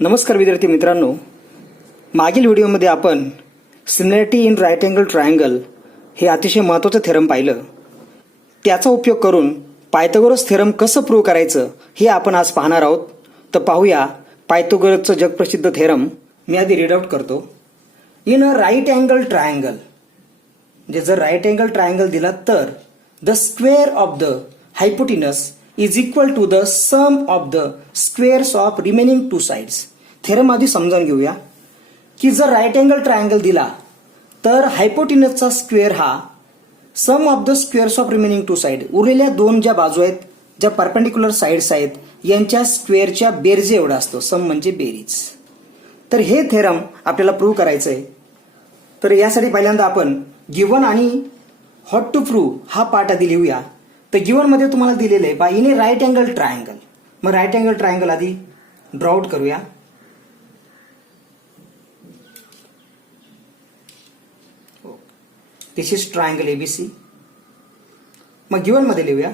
नमस्कार विद्यार्थी मित्रांनो, मागील व्हिडिओमध्ये आपण similarity in right angle triangle हे अतिशय महत्त्वाचं थेरम पाहिलं. त्याचा उपयोग करून पायथागोरस थेरम कसं प्रूव्ह करायचं हे आपण आज पाहणार आहोत. तर पाहूया पायथागोरसचं जगप्रसिद्ध थेरम. मी आधी रीड आउट करतो. In a right angle triangle, म्हणजे जर राईट अँगल ट्रायंगल दिला तर the square of the hypotenuse is equal to the sum of the squares of remaining two sides. Theorem आधी समजावून घेऊया की जर राईट अँगल ट्रायंगल दिला तर हायपोटिनसचा स्क्वेअर हा sum of the squares of remaining two side, उरलेल्या दोन ज्या बाजू आहेत, ज्या परपेंडिक्युलर साइड्स आहेत, यांच्या स्क्वेअरच्या बेरजे एवढा असतो. सम म्हणजे बेरीज. तर हे थेरम आपल्याला प्रूव्ह करायचं आहे. तर यासाठी पहिल्यांदा आपण गिवन आणि हॉट टू प्रूव्ह हा पार्ट आधी लिहूया. तर गिवन मध्ये तुम्हाला दिलेलं आहे by in a right angle triangle. मग राईट अँगल ट्रायंगल आधी ड्रॉ आउट करूया. This is triangle ABC. मग गिवन मध्ये लिहूया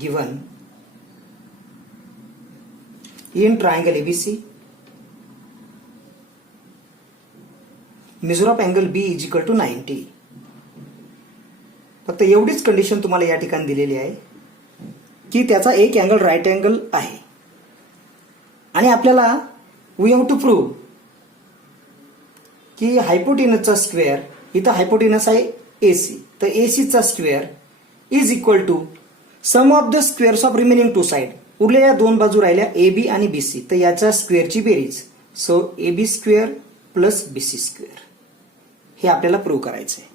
given in triangle ABC measure of angle B is equal to 90. फक्त एवढीच कंडिशन तुम्हाला या ठिकाणी दिलेली आहे की त्याचा एक अँगल राईट अँगल आहे आणि आपल्याला वी हॅव टू प्रूव्ह की हायपोटिनसचा स्क्वेअर, इथं हायपोटिनस आहे एसी, तर एसीचा square is equal to sum of the squares of remaining two side, उरलेल्या दोन बाजू राहिल्या ए बी आणि बीसी, तर याच्या स्क्वेअरची बेरीज. So A B square plus BC square हे आपल्याला प्रूव्ह करायचं आहे.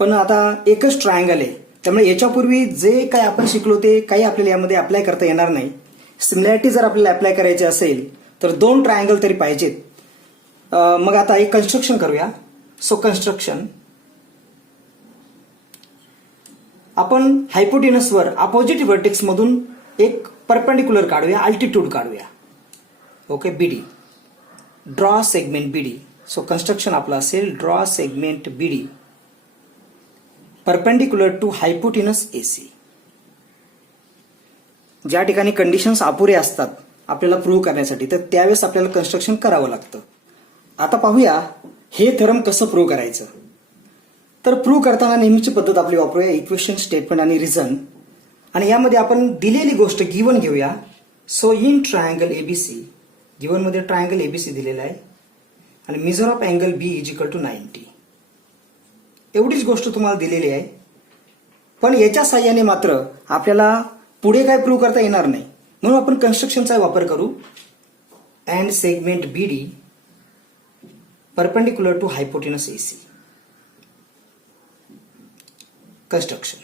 पण आता एकच ट्रायंगल आहे, त्यामुळे याच्यापूर्वी जे काही आपण शिकलो ते काही आपल्याला यामध्ये अप्लाय करता येणार नाही. सिमिलॅरिटी जर आपल्याला अप्लाय करायची असेल तर दोन ट्रायंगल तरी पाहिजेत. मग आता एक कन्स्ट्रक्शन करूया. सो कन्स्ट्रक्शन, आपण हायपोटिनसवर अपोजिट व्हर्टेक्स मधून एक परपेंडिक्युलर काढूया, अल्टिट्यूड काढूया. Okay, BD, draw segment BD. So construction आपलं असेल draw segment BD perpendicular to hypotenuse AC. ज्या ठिकाणी कंडिशन्स अपुरे असतात आपल्याला प्रूव्ह करण्यासाठी, तर त्यावेळेस आपल्याला कन्स्ट्रक्शन करावं लागतं. आता पाहूया हे थेरम कसं प्रूव्ह करायचं. तर प्रूव्ह करताना नेहमीची पद्धत आपली वापरूया, इक्वेशन, स्टेटमेंट आणि रिझन. आणि यामध्ये आपण दिलेली गोष्ट गिवन घेऊया. So in triangle ABC, given मध्ये ट्रायंगल एबीसी दिलेला आहे आणि measure of angle B is equal to 90. एवढीच गोष्ट तुम्हाला दिलेली आहे. पण याच्या साह्याने मात्र आपल्याला पुढे काय प्रूव्ह करता येणार नाही, म्हणून आपण कन्स्ट्रक्शनचा वापर करू. And segment BD perpendicular to hypotenuse AC. Construction.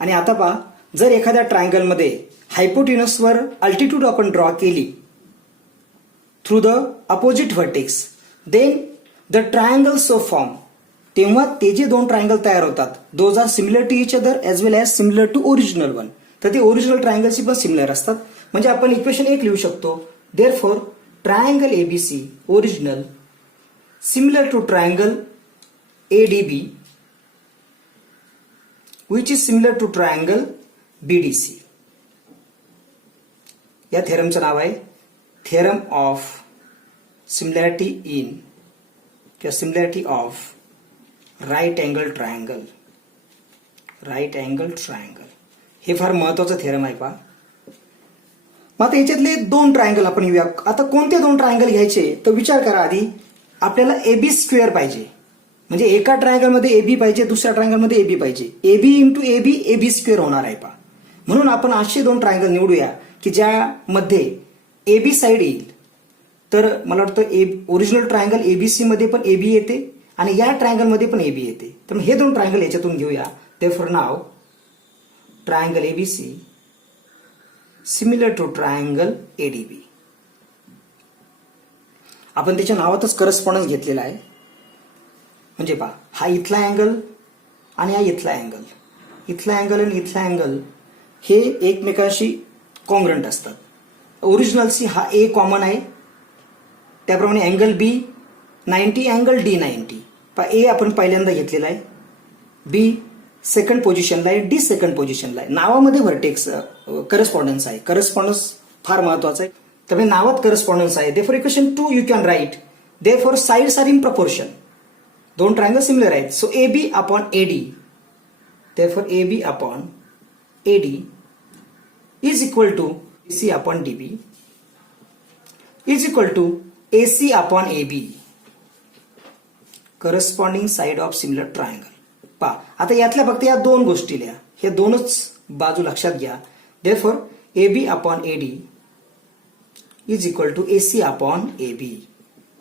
आणि आता पहा, जर एखाद्या ट्रायंगल मध्ये हायपोटिनसवर अल्टिट्यूड आपण ड्रॉ केली through the opposite vertex, then the triangle so form, तेव्हा ते जे दोन ट्रायंगल तयार होतात, those are similar to each other as well as similar to original one. तर ते ओरिजिनल ट्रायंगलशी पण सिमिलर असतात. म्हणजे आपण इक्वेशन एक लिहू शकतो. Therefore triangle ABC original similar to triangle ADB which is similar to triangle BDC. या थेरमचं नाव आहे थेरम ऑफ सिमिलॅरिटी इन किंवा similarity of right angle triangle. Right angle triangle हे फार महत्वाचं थेरम आहे पहा. मग आता याच्यातले दोन ट्रायंगल आपण घेऊया. आता कोणते दोन ट्रायंगल घ्यायचे तर विचार करा आधी. आपल्याला एबी स्क्वेअर पाहिजे, म्हणजे एका ट्रायंगल मध्ये एबी पाहिजे, दुसऱ्या ट्रायंगल मध्ये एबी पाहिजे. AB into AB AB square होणार आहे पहा. म्हणून आपण असे दोन ट्रायंगल निवडूया की ज्यामध्ये एबी साइड येईल. तर मला वाटतं ओरिजिनल ट्रायंगल एबीसी मध्ये पण एबी येते आणि या ट्रायंगल मध्ये पण एबी येते. तर हे दोन ट्रायंगल याच्यातून घेऊया. देअरफॉर नाव triangle ABC similar to triangle ADB. आपण त्याच्या नावातच करस्पॉन्डन्स घेतलेला आहे. म्हणजे पहा, हा इथला अँगल आणि हा इथला अँगल, इथला अँगल आणि इथला अँगल हे एकमेकांशी कॉन्ग्रंट असतात. ओरिजिनलशी हा ए कॉमन आहे, त्याप्रमाणे अँगल बी 90, अँगल डी 90. पहा, ए आपण पहिल्यांदा घेतलेला आहे, बी सेकंड पोझिशनला आहे, डी सेकंड पोझिशनला आहे. नावामध्ये व्हर्टेक्स करस्पॉन्डन्स आहे. करस्पॉन्डन्स फार महत्वाचं आहे. त्यामुळे नावात करस्पॉन्डन्स आहे. Therefore equation 2 you can write therefore sides are in proportion. दोन ट्रायंगल सिमिलर आहेत. So AB upon AD, therefore AB upon AD is equal to BC upon DB is equal to AC upon AB, corresponding side of similar triangle. पहा आता यातल्या फक्त या दोन गोष्टी लिहा, हे दोनच बाजू लक्षात घ्या. Therefore AB upon AD is equal to AC upon AB.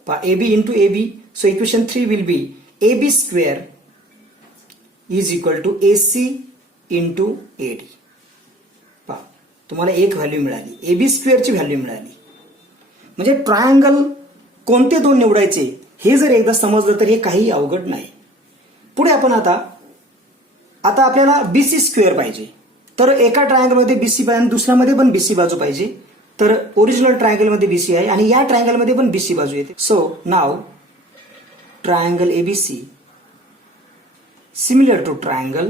पहा AB into AB, so equation 3 will be AB square is equal to AC into AD. पहा तुम्हाला एक व्हॅल्यू मिळाली, AB स्क्वेअरची व्हॅल्यू मिळाली. म्हणजे ट्रायंगल कोणते दोन निवडायचे हे जर एकदा समजलं तर हे काही अवघड नाही. पुढे आपण आता आपल्याला BC स्क्वेअर पाहिजे. तर एका ट्रायंगलमध्ये BC पाहिजे आणि दुसऱ्यामध्ये पण BC बाजू पाहिजे. तर ओरिजिनल ट्रायंगलमध्ये BC आहे आणि या ट्रायंगलमध्ये पण BC बाजू येते. सो नाव triangle ABC similar to triangle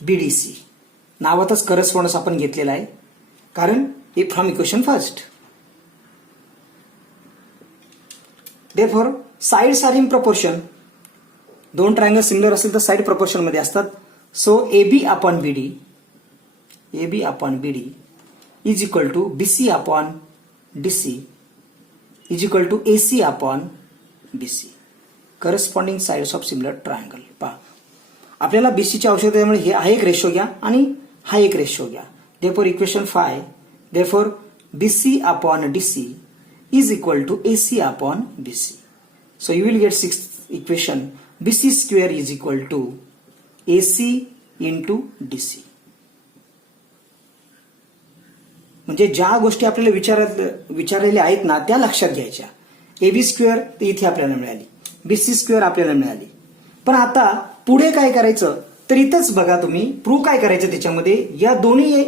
BDC. नावातच करस्पॉन्डन्स आपण घेतलेला आहे कारण from equation first. Therefore sides are in proportion. दोन ट्रायंगल सिमिलर असेल तर साइड प्रपोर्शन मध्ये असतात. So AB upon BD is equal to BC upon DC is equal to AC upon BC, corresponding sides of similar triangle. पहा आपल्याला BCची आवश्यकता त्यामुळे हे हा एक रेशो घ्या आणि हा एक रेशो घ्या. Therefore equation 5, therefore BC upon DC is equal to AC upon BC. So you will get sixth equation BC square is equal to AC into DC. म्हणजे ज्या गोष्टी आपल्याला विचारलेल्या आहेत ना त्या लक्षात घ्यायच्या. AB स्क्वेअर इथे आपल्याला मिळाली, BC स्क्वेअर आपल्याला मिळाली. पण आता पुढे काय करायचं तर इथंच बघा तुम्ही प्रूव्ह काय करायचं त्याच्यामध्ये या दोन्ही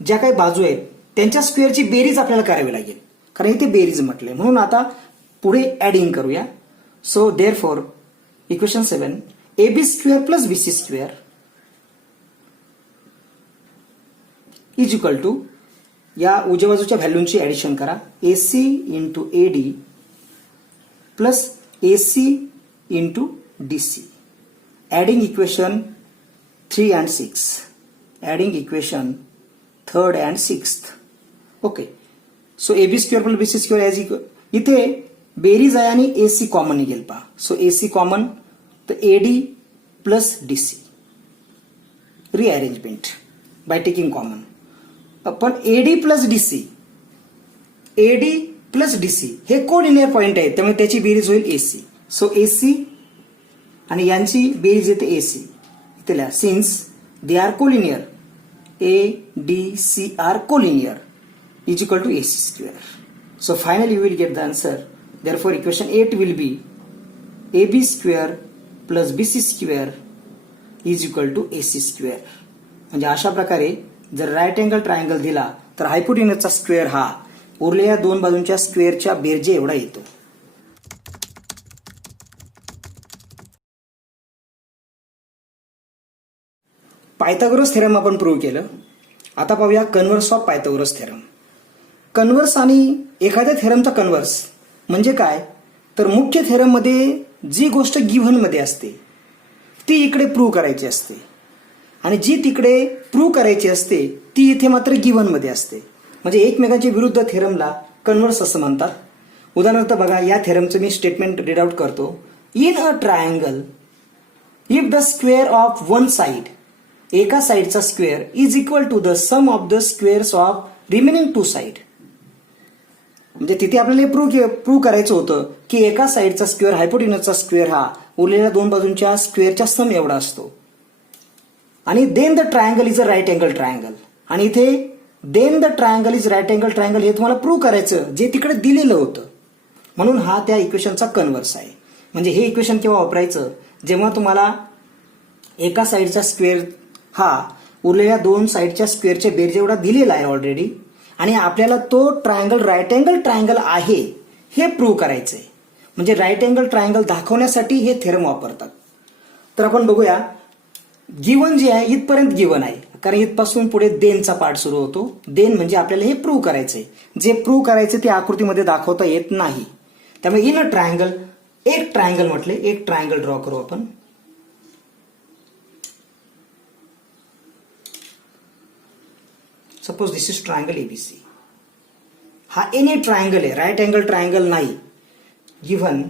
ज्या काही बाजू आहेत त्यांच्या स्क्वेअरची बेरीज आपल्याला करावी लागेल कारण इथे बेरीज म्हटले. म्हणून आता पुढे ऍडिंग करूया. So therefore equation 7 AB square plus BC square is equal to या उजव्या बाजूच्या व्हॅल्यूंची ऍडिशन करा. AC into AD plus AC into DC. Adding equation 3 and 6. Adding equation 3rd and 6th. Okay. So AB square plus BC square as इथे बेरीज आहे आणि AC common निघेल पहा. सो AC कॉमन तर AD plus DC rearrangement by taking common. पण AD plus DC हे collinear point आहे त्यामुळे त्याची बेरीज होईल AC. सो AC आणि यांची बेरीज येते AC. इथे लिहा since they are collinear ADC are collinear is equal to AC square. So finally you will get the answer. Therefore equation 8 will be AB square plus BC square is equal to AC square. म्हणजे अशा प्रकारे जर right angle triangle दिला तर हायपोटेनसचा square हा उरलेल्या दोन बाजूंच्या स्क्वेअरच्या बेरजे एवढा येतो. पायथागोरस थेरम आपण प्रूव्ह केलं. आता पाहूया converse of Pythagoras theorem. Converse आणि एखाद्या थेरमचा कन्व्हर्स म्हणजे काय तर मुख्य थेरममध्ये जी गोष्ट गिव्हन मध्ये असते ती इकडे प्रूव्ह करायची असते आणि जी तिकडे प्रूव्ह करायची असते ती इथे मात्र गिव्हन मध्ये असते. म्हणजे एकमेकांच्या विरुद्ध थेरमला कन्व्हर्स असं म्हणतात. उदाहरणार्थ बघा या थेरमचं मी स्टेटमेंट रीड आउट करतो. In a triangle if the square of one side, एका साइडचा square is equal to the sum of the squares of remaining two side. म्हणजे तिथे आपल्याला प्रूव्ह करायचं होतं की एका साइडचा स्क्वेअर हायपोटेनसचा स्क्वेअर हा उरलेल्या दोन बाजूंच्या स्क्वेअरच्या सम एवढा असतो. आणि then the triangle is a right angle triangle. आणि इथे then the triangle is right angle triangle हे तुम्हाला प्रूव्ह करायचं जे तिकडे दिलेलं होतं. म्हणून हा त्या इक्वेशनचा कन्व्हर्स आहे. म्हणजे हे इक्वेशन केव्हा वापरायचं जेव्हा तुम्हाला एका साइडचा स्क्वेअर हा उरलेल्या दोन साइडच्या स्क्वेअरच्या बेरजे एवढा दिलेला आहे ऑलरेडी आणि आपल्याला तो ट्रायंगल राईट अँगल ट्रायंगल आहे हे प्रूव्ह करायचंय. म्हणजे राईट अँगल ट्रायंगल दाखवण्यासाठी हे थेरम वापरतात. तर आपण बघूया गिवन जे आहे इथपर्यंत गिवन आहे. कारण इथपासून पुढे देनचा पार्ट सुरू होतो. देन म्हणजे आपल्याला हे प्रूव्ह करायचंय. जे प्रूव्ह करायचं ते आकृतीमध्ये दाखवता येत नाही. त्यामुळे इन अ ट्रायंगल, एक ट्रायंगल म्हटले, एक ट्रायंगल ड्रॉ करू आपण. Suppose this is triangle ABC. हा एनी ट्रायंगल आहे, राईट अँगल ट्रायंगल नाही. गिव्हन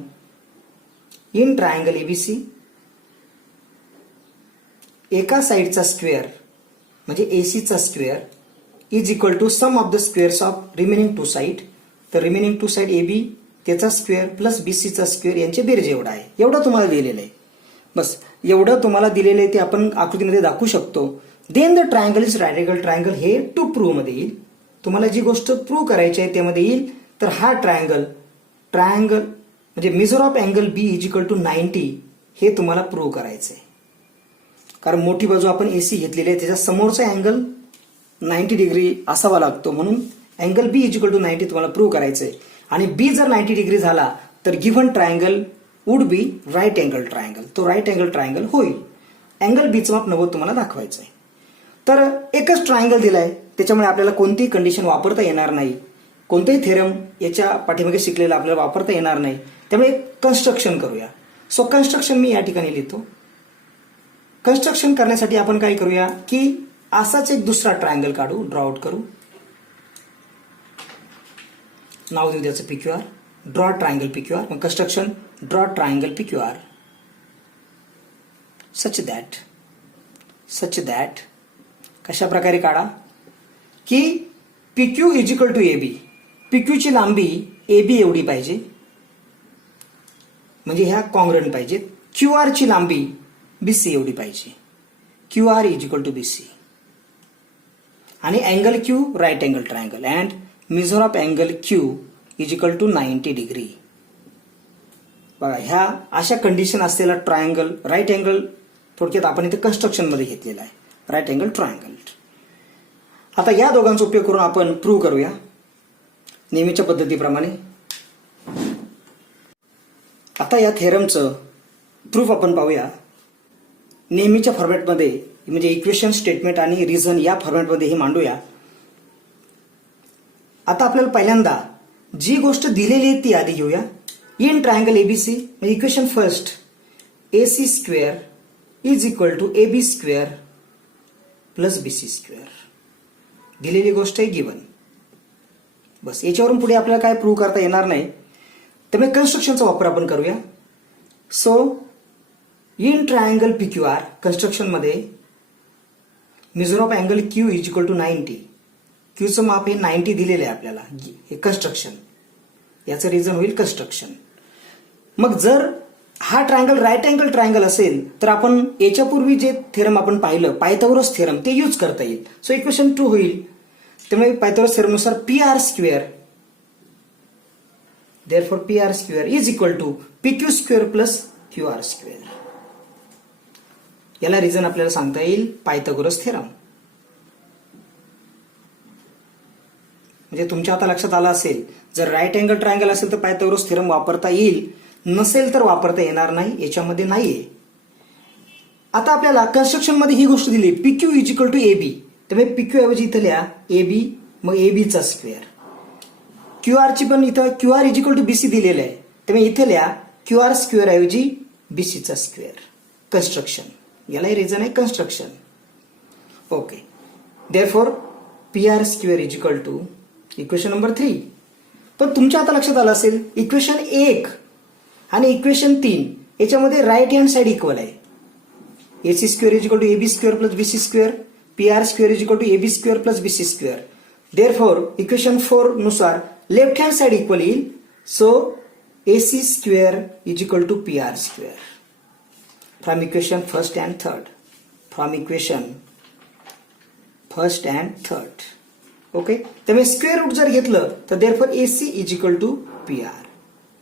इन ट्रायंगल एबीसी एका साइडचा स्क्वेअर म्हणजे एसीचा square is equal to sum of the squares of remaining two side. तर रिमेनिंग टू साइड एबी त्याचा square plus बीसीचा स्क्वेअर यांचे बेरीज एवढा आहे. एवढं तुम्हाला दिलेलं आहे. बस एवढं तुम्हाला दिलेलं आहे ते आपण आकृतीमध्ये दाखवू शकतो. Then the triangle is right angle triangle हे टू प्रूव्ह मध्ये येईल. तुम्हाला जी गोष्ट प्रूव्ह करायची आहे त्यामध्ये येईल. तर हा ट्रायंगल म्हणजे measure of angle B is equal to 90 हे तुम्हाला प्रूव्ह करायचं आहे. कारण मोठी बाजू आपण एसी घेतलेली आहे, त्याच्या समोरचा अँगल 90 डिग्री असावा लागतो. म्हणून angle B is equal to 90 तुम्हाला प्रूव्ह करायचं आहे. आणि बी जर 90 डिग्री झाला तर given triangle would be right angle triangle. तो राईट अँगल ट्रायंगल होईल. अँगल बीचं माप 90 तुम्हाला दाखवायचं आहे. तर एकच ट्रायंगल दिलाय, त्याच्यामुळे आपल्याला कोणतीही कंडिशन वापरता येणार नाही. कोणतेही थेरम याच्या पाठीमागे शिकलेला आपल्याला वापरता येणार नाही. त्यामुळे कन्स्ट्रक्शन करूया. सो कन्स्ट्रक्शन मी या ठिकाणी लिहितो. कन्स्ट्रक्शन करण्यासाठी आपण काय करूया की असाच एक दुसरा ट्रायंगल काढू, ड्रॉ आउट करू. नाव देऊ त्याचं PQR. Draw triangle PQR. मग construction draw triangle PQR such that कशा प्रकारे काढा की PQ is equal to AB. PQ ची लांबी AB एवढी पाहिजे, म्हणजे ह्या कॉंग्रंट पाहिजेत. QR ची लांबी BC एवढी पाहिजे. QR is equal to BC. आणि angle Q right angle triangle and measure of angle Q is equal to 90 degree. बघा ह्या अशा कंडिशन असलेला ट्रायंगल राईट अँगल थोडक्यात आपण इथे कन्स्ट्रक्शन मध्ये घेतलेला आहे, राईट अँगल ट्रायंगल. आता या दोघांचा उपयोग करून आपण प्रूव्ह करूया नेहमीच्या पद्धतीप्रमाणे. आता या थेरमचं प्रूफ आपण पाहूया नेहमीच्या फॉर्मॅटमध्ये, म्हणजे इक्वेशन, स्टेटमेंट आणि रिझन या फॉर्मॅटमध्ये हे मांडूया. आता आपल्याला पहिल्यांदा जी गोष्ट दिलेली आहे ती आधी घेऊया. इन ट्रायंगल एबीसी म्हणजे equation first, AC square is equal to AB square plus BC square. दिलेली गोष्ट आहे गिवन. बस याच्यावरून पुढे आपल्याला काय प्रूव्ह करता येणार नाही. त्यामुळे कन्स्ट्रक्शनचा वापर आपण करूया. So in triangle PQR construction मध्ये measure of angle Q is equal to 90. क्यूचं माप हे 90 दिलेलं आहे आपल्याला. हे कन्स्ट्रक्शन, याचं रिझन होईल कन्स्ट्रक्शन. मग जर हा ट्रायंगल राईट अँगल ट्रायंगल असेल तर आपण याच्यापूर्वी जे थेरम आपण पाहिलं पायथागोरस थेरम ते यूज करता येईल. सो इक्वेशन 2 होईल. त्यामुळे पायथागोरस थेरमनुसार PR square, therefore PR square is equal to PQ square plus QR square. याला रिझन आपल्याला सांगता येईल पायथागोरस थेरम. म्हणजे तुमच्या आता लक्षात आलं असेल, जर राईट अँगल ट्रायंगल असेल तर पायथागोरस थेरम वापरता येईल, नसेल तर वापरता येणार नाही, याच्यामध्ये नाहीये. आता आपल्याला कन्स्ट्रक्शन मध्ये ही गोष्ट दिली PQ is equal to AB. त्यामुळे PQ ऐवजी इथं लिहा AB, मग AB चा स्क्वेअर. QR ची पण इथं QR is equal to BC दिलेलं आहे, त्यामुळे इथे लिहा QR स्क्वेअर ऐवजी BC चा स्क्वेअर. कन्स्ट्रक्शन, यालाही रिझन आहे construction. Okay, therefore PR square is equal to equation number 3. पण तुमच्या आता लक्षात आलं असेल इक्वेशन 1 आणि इक्वेशन 3 याच्यामध्ये राईट हँड साइड इक्वल आहे. AC square is equal to AB square plus BC square. PR square is equal to AB square plus BC square. Therefore equation 4 नुसार लेफ्ट हँड साइड इक्वल येईल. So AC square is equal to PR square. From equation first and third. From equation first and third. Okay, त्यामुळे square root जर घेतलं तर therefore AC is equal to PR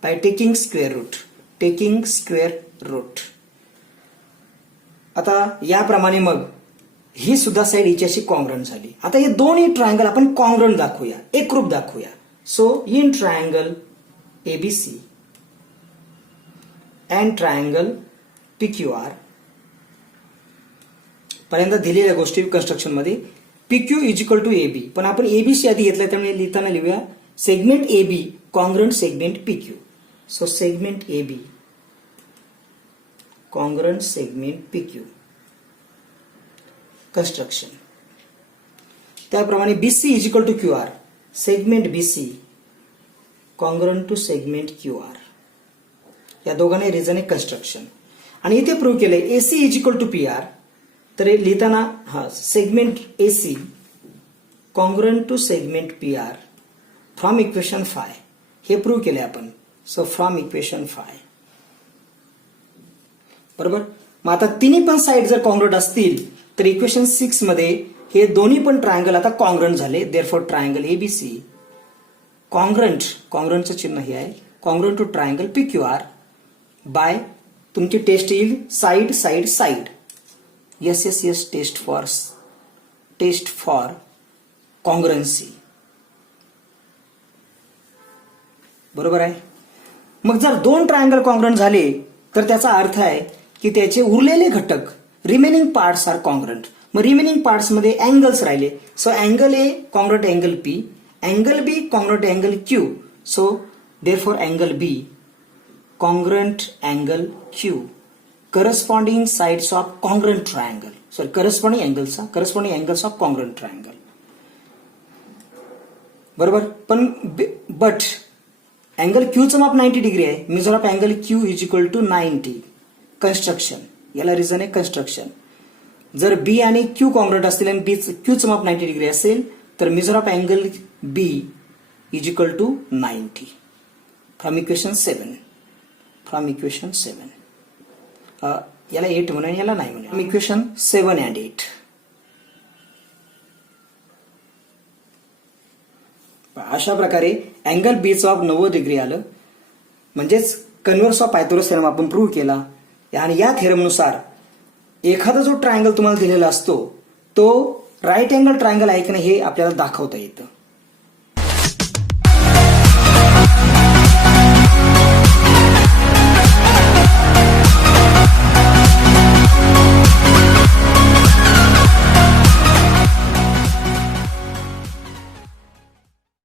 by taking square root. Taking square root. आता याप्रमाणे मग ही सुद्धा side हिच्याशी congruent झाली. आता हे दोन्ही ट्रायंगल आपण कॉंग्रंट दाखवूया, एकरूप दाखवूया. So in triangle ABC and triangle PQR, पहिल्यांदा दिलेल्या गोष्टी कन्स्ट्रक्शनमध्ये PQ is equal to AB, पण आपण एबीसी आधी घेतलाय त्यामुळे लिहिताना लिहूया segment AB congruent segment PQ. So segment AB congruent segment PQ construction. त्याप्रमाणे BC is equal to QR segment BC congruent to segment QR. या दोघांनी रिझन आहे कंस्ट्रक्शन. आणि इथे प्रूव्ह केलंय AC is equal to PR, तर हे लिहिताना segment AC congruent to segment PR from equation 5 हे प्रूव्ह केले आपण. सो फ्रॉम इक्वेशन 5 बरोबर. मग आता तिन्ही पण साइड जर कॉन्ग्रंट असतील तर इक्वेशन 6 मध्ये हे दोन्ही पण ट्रायंगल आता कॉन्ग्रंट झाले. देअरफॉर ट्रायंगल ABC कॉन्ग्रंटचं चिन्ह हे आहे congruent to triangle PQR by तुमची टेस्ट येईल side side side. yes test for congruency. बरोबर आहे. मग जर दोन ट्रायंगल कॉन्ग्रंट झाले तर त्याचा अर्थ आहे की त्याचे उरलेले घटक रिमेनिंग पार्ट्स आर कॉन्ग्रंट. मग रिमेनिंग पार्ट्स मध्ये अँगल्स राहिले. So angle A congruent angle P, angle B congruent angle Q. So therefore angle B congruent angle Q corresponding sides of congruent triangle. Sorry, corresponding angles of congruent triangle. बरोबर. पण but angle Q चं माप 90 degree आहे. Measure of angle Q is equal to 90. Construction याला reason आहे construction. जर B आणि Q congruent असतील आणि Q चं माप 90 डिग्री असेल तर measure of angle B is equal to 90 from equation 7. याला 8 म्हणूया याला 9 म्हणूया. Equation 7 and 8. अशा प्रकारे अँगल B चं माप 90 डिग्री आलं. म्हणजेच कन्व्हर्स ऑफ पायथागोरस थेरम आपण प्रूव्ह केला. आणि या थेरमनुसार एखादा जो ट्रायंगल तुम्हाला दिलेला असतो तो राईट अँगल ट्रायंगल आहे की नाही हे आपल्याला दाखवता येतं.